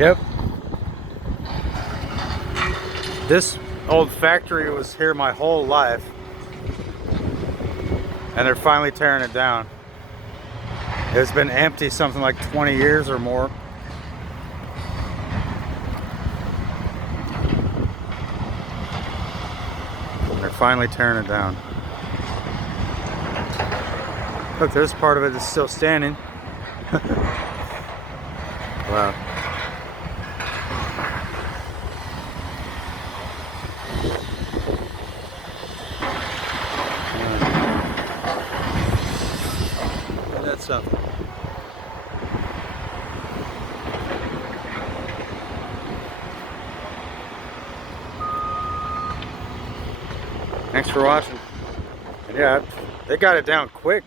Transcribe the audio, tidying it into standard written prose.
Yep. This old factory was here my whole life, and they're finally tearing it down. It's been empty something like 20 years or more. And they're finally tearing it down. Look, there's part of it that's still standing. Wow. That's something. Thanks for watching. And yeah, they got it down quick.